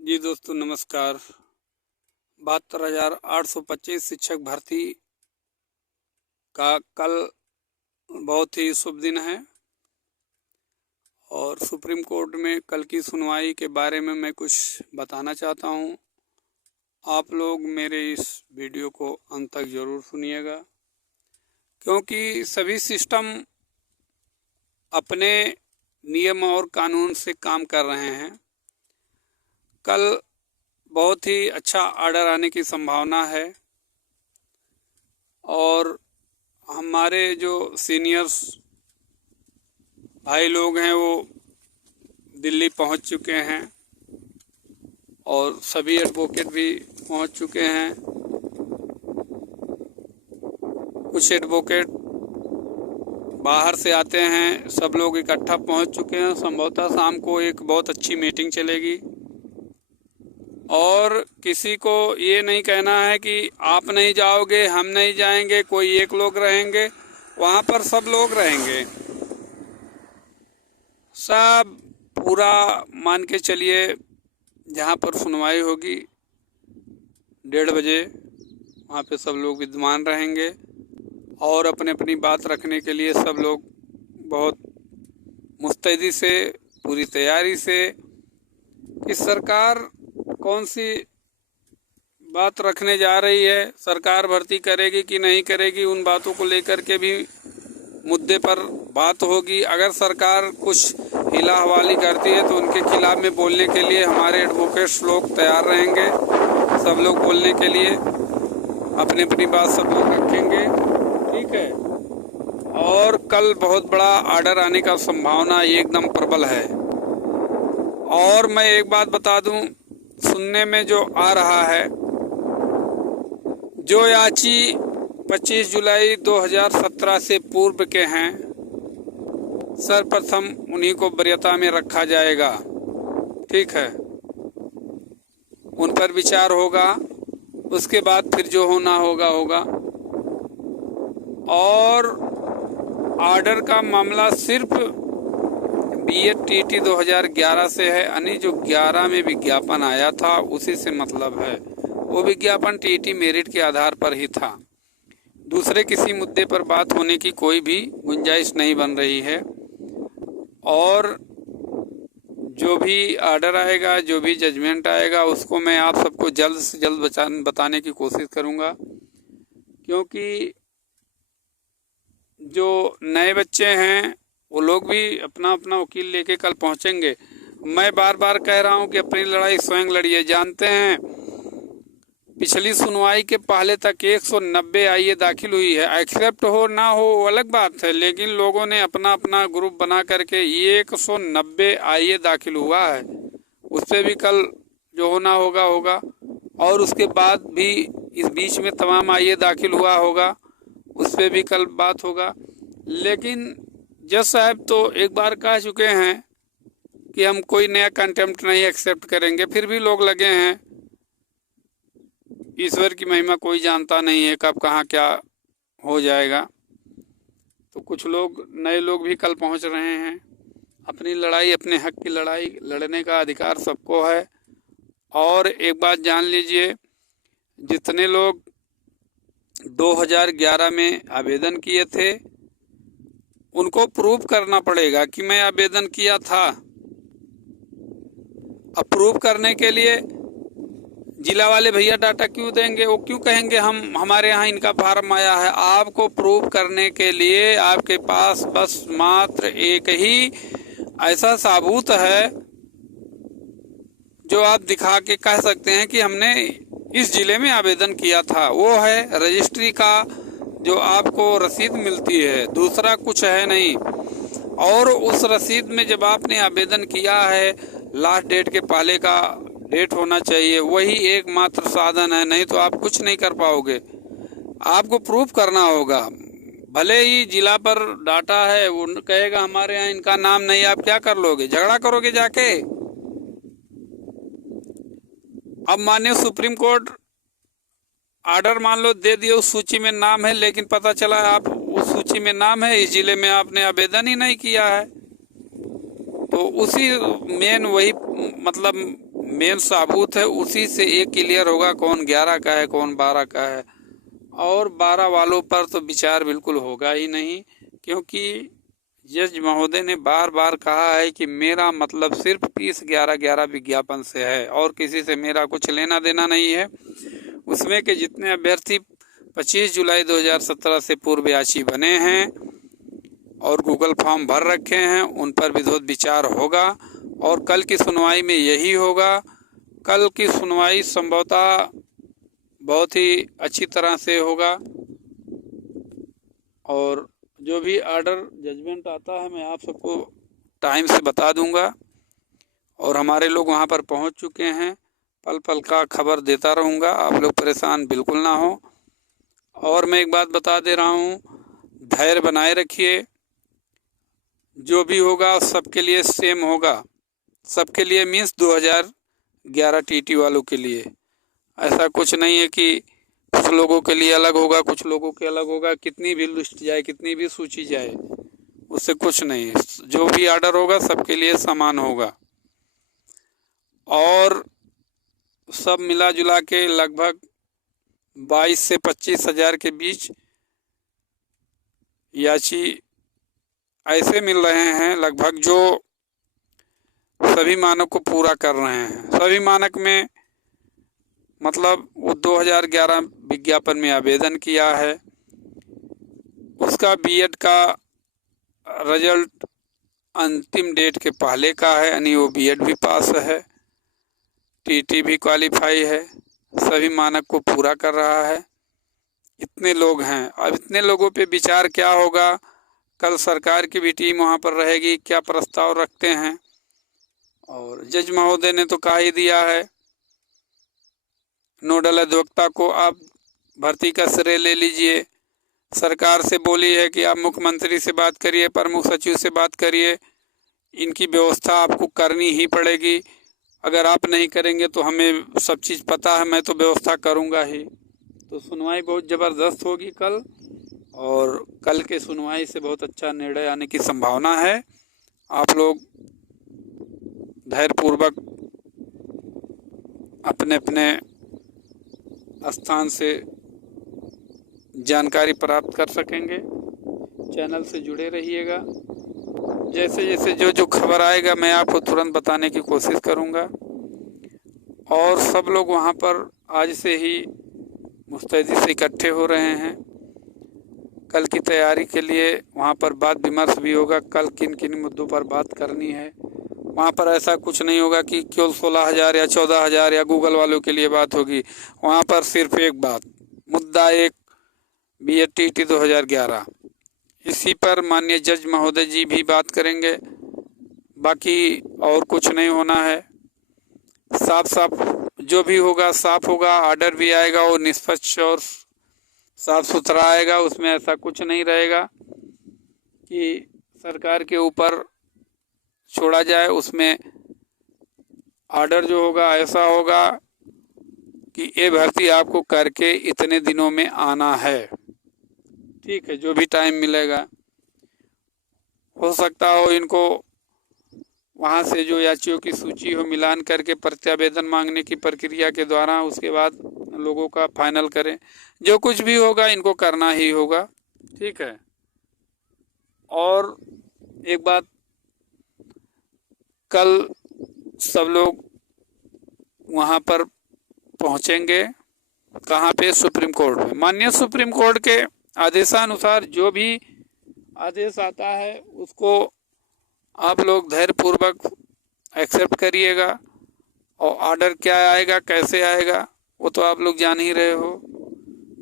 जी दोस्तों नमस्कार। 72,825 शिक्षक भर्ती का कल बहुत ही शुभ दिन है और सुप्रीम कोर्ट में कल की सुनवाई के बारे में मैं कुछ बताना चाहता हूं। आप लोग मेरे इस वीडियो को अंत तक ज़रूर सुनिएगा, क्योंकि सभी सिस्टम अपने नियम और कानून से काम कर रहे हैं। कल बहुत ही अच्छा ऑर्डर आने की संभावना है और हमारे जो सीनियर्स भाई लोग हैं वो दिल्ली पहुंच चुके हैं और सभी एडवोकेट भी पहुंच चुके हैं। कुछ एडवोकेट बाहर से आते हैं, सब लोग इकट्ठा पहुंच चुके हैं। संभवतः शाम को एक बहुत अच्छी मीटिंग चलेगी और किसी को ये नहीं कहना है कि आप नहीं जाओगे, हम नहीं जाएंगे, कोई एक लोग रहेंगे। वहाँ पर सब लोग रहेंगे, सब पूरा मान के चलिए। जहाँ पर सुनवाई होगी 1:30 बजे वहाँ पे सब लोग विद्यमान रहेंगे और अपने अपनी बात रखने के लिए सब लोग बहुत मुस्तैदी से, पूरी तैयारी से कि सरकार कौन सी बात रखने जा रही है, सरकार भर्ती करेगी कि नहीं करेगी, उन बातों को लेकर के भी मुद्दे पर बात होगी। अगर सरकार कुछ हिला हवाली करती है तो उनके खिलाफ में बोलने के लिए हमारे एडवोकेट्स लोग तैयार रहेंगे। सब लोग बोलने के लिए अपनी अपनी बात सब लोग रखेंगे, ठीक है। और कल बहुत बड़ा ऑर्डर आने का संभावना एकदम प्रबल है। और मैं एक बात बता दूं, सुनने में जो आ रहा है, जो याची 25 जुलाई 2017 से पूर्व के हैं, सर्वप्रथम उन्हीं को वरीयता में रखा जाएगा, ठीक है। उन पर विचार होगा, उसके बाद फिर जो होना होगा होगा। और ऑर्डर का मामला सिर्फ BED-TET 2011 से है, यानी जो 11 में विज्ञापन आया था उसी से मतलब है। वो विज्ञापन TET मेरिट के आधार पर ही था। दूसरे किसी मुद्दे पर बात होने की कोई भी गुंजाइश नहीं बन रही है। और जो भी ऑर्डर आएगा, जो भी जजमेंट आएगा, उसको मैं आप सबको जल्द से जल्द बताने की कोशिश करूँगा, क्योंकि जो नए बच्चे हैं वो लोग भी अपना अपना वकील लेके कल पहुंचेंगे। मैं बार बार कह रहा हूं कि अपनी लड़ाई स्वयं लड़िए। जानते हैं पिछली सुनवाई के पहले तक 190 आईए दाखिल हुई है। एक्सेप्ट हो ना हो वो अलग बात है, लेकिन लोगों ने अपना अपना ग्रुप बना करके 190 आईए दाखिल हुआ है। उस पर भी कल जो होना होगा होगा। और उसके बाद भी इस बीच में तमाम आईए दाखिल हुआ होगा, उस पर भी कल बात होगा। लेकिन जज साहब तो एक बार कह चुके हैं कि हम कोई नया कंटेम्प्ट नहीं एक्सेप्ट करेंगे, फिर भी लोग लगे हैं। ईश्वर की महिमा कोई जानता नहीं है कब कहाँ क्या हो जाएगा। तो कुछ लोग नए लोग भी कल पहुंच रहे हैं। अपनी लड़ाई, अपने हक की लड़ाई लड़ने का अधिकार सबको है। और एक बात जान लीजिए, जितने लोग 2011 में आवेदन किए थे उनको प्रूव करना पड़ेगा कि मैं आवेदन किया था। अब प्रूव करने के लिए जिला वाले भैया डाटा क्यों देंगे? वो क्यों कहेंगे हम हमारे यहाँ इनका फार्म आया है? आपको प्रूव करने के लिए आपके पास बस मात्र एक ही ऐसा सबूत है जो आप दिखा के कह सकते हैं कि हमने इस जिले में आवेदन किया था। वो है रजिस्ट्री का जो आपको रसीद मिलती है, दूसरा कुछ है नहीं। और उस रसीद में जब आपने आवेदन किया है, लास्ट डेट के पहले का डेट होना चाहिए। वही एकमात्र साधन है, नहीं तो आप कुछ नहीं कर पाओगे। आपको प्रूफ करना होगा। भले ही जिला पर डाटा है, वो कहेगा हमारे यहाँ इनका नाम नहीं, आप क्या कर लोगे? झगड़ा करोगे जाके? अब मानिए सुप्रीम कोर्ट ऑर्डर मान लो दे दिए, उस सूची में नाम है, लेकिन पता चला आप उस सूची में नाम है, इस जिले में आपने आवेदन ही नहीं किया है। तो उसी मेन वही मतलब मेन साबूत है उसी से ये क्लियर होगा कौन 11 का है कौन 12 का है। और 12 वालों पर तो विचार बिल्कुल होगा ही नहीं, क्योंकि जज महोदय ने बार बार कहा है कि मेरा मतलब सिर्फ 30-11-11 विज्ञापन से है और किसी से मेरा कुछ लेना देना नहीं है। उसमें के जितने अभ्यर्थी 25 जुलाई 2017 से पूर्वयाची बने हैं और गूगल फॉर्म भर रखे हैं उन पर विधिवत विचार होगा और कल की सुनवाई में यही होगा। कल की सुनवाई संभवतः बहुत ही अच्छी तरह से होगा और जो भी ऑर्डर जजमेंट आता है मैं आप सबको टाइम से बता दूंगा और हमारे लोग वहां पर पहुंच चुके हैं। पल पल का खबर देता रहूंगा, आप लोग परेशान बिल्कुल ना हो। और मैं एक बात बता दे रहा हूं, धैर्य बनाए रखिए, जो भी होगा सबके लिए सेम होगा, सबके लिए मीन्स 2011 टीटी वालों के लिए। ऐसा कुछ नहीं है कि कुछ लोगों के लिए अलग होगा कुछ लोगों के अलग होगा। कितनी भी लिस्ट जाए कितनी भी सूची जाए उससे कुछ नहीं, जो भी ऑर्डर होगा सबके लिए समान होगा। और सब मिला जुला के लगभग 22 से 25 हजार के बीच याची ऐसे मिल रहे हैं लगभग जो सभी मानक को पूरा कर रहे हैं। सभी मानक में मतलब वो 2011 विज्ञापन में आवेदन किया है, उसका बीएड का रिजल्ट अंतिम डेट के पहले का है, यानी वो बीएड भी पास है, टीटी भी क्वालिफाई है, सभी मानक को पूरा कर रहा है। इतने लोग हैं। अब इतने लोगों पे विचार क्या होगा, कल सरकार की भी टीम वहाँ पर रहेगी, क्या प्रस्ताव रखते हैं। और जज महोदय ने तो कहा ही दिया है नोडल अधिवक्ता को आप भर्ती का श्रेय ले लीजिए। सरकार से बोली है कि आप मुख्यमंत्री से बात करिए, प्रमुख सचिव से बात करिए, इनकी व्यवस्था आपको करनी ही पड़ेगी। अगर आप नहीं करेंगे तो हमें सब चीज़ पता है, मैं तो व्यवस्था करूंगा ही। तो सुनवाई बहुत ज़बरदस्त होगी कल और कल के सुनवाई से बहुत अच्छा निर्णय आने की संभावना है। आप लोग धैर्यपूर्वक अपने अपने स्थान से जानकारी प्राप्त कर सकेंगे। चैनल से जुड़े रहिएगा, जैसे जैसे जो जो खबर आएगा मैं आपको तुरंत बताने की कोशिश करूंगा। और सब लोग वहां पर आज से ही मुस्तैदी से इकट्ठे हो रहे हैं। कल की तैयारी के लिए वहां पर बात विमर्श भी होगा, कल किन किन मुद्दों पर बात करनी है। वहाँ पर ऐसा कुछ नहीं होगा कि केवल 16,000 या 14,000 या गूगल वालों के लिए बात होगी। वहाँ पर सिर्फ एक बात, मुद्दा एक, बीएड टीटी 2011, इसी पर माननीय जज महोदय जी भी बात करेंगे। बाकी और कुछ नहीं होना है। साफ साफ जो भी होगा साफ होगा, ऑर्डर भी आएगा वो निष्पक्ष और साफ सुथरा आएगा। उसमें ऐसा कुछ नहीं रहेगा कि सरकार के ऊपर छोड़ा जाए। उसमें ऑर्डर जो होगा ऐसा होगा कि ये भर्ती आपको करके इतने दिनों में आना है। ठीक है, जो भी टाइम मिलेगा। हो सकता हो इनको वहाँ से जो याचियों की सूची हो मिलान करके प्रत्यावेदन मांगने की प्रक्रिया के द्वारा उसके बाद लोगों का फाइनल करें। जो कुछ भी होगा इनको करना ही होगा। ठीक है। और एक बात, कल सब लोग वहाँ पर पहुँचेंगे, कहाँ पे, सुप्रीम कोर्ट में। माननीय सुप्रीम कोर्ट के आदेशानुसार जो भी आदेश आता है उसको आप लोग धैर्यपूर्वक एक्सेप्ट करिएगा। और ऑर्डर क्या आएगा कैसे आएगा वो तो आप लोग जान ही रहे हो।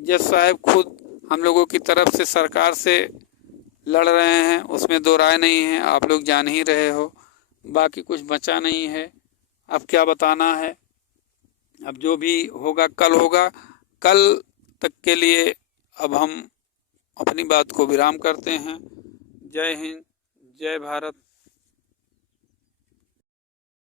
जज साहब खुद हम लोगों की तरफ से सरकार से लड़ रहे हैं, उसमें दो राय नहीं है, आप लोग जान ही रहे हो। बाकी कुछ बचा नहीं है, अब क्या बताना है। अब जो भी होगा कल होगा। कल तक के लिए अब हम अपनी बात को विराम करते हैं। जय हिंद, जय भारत।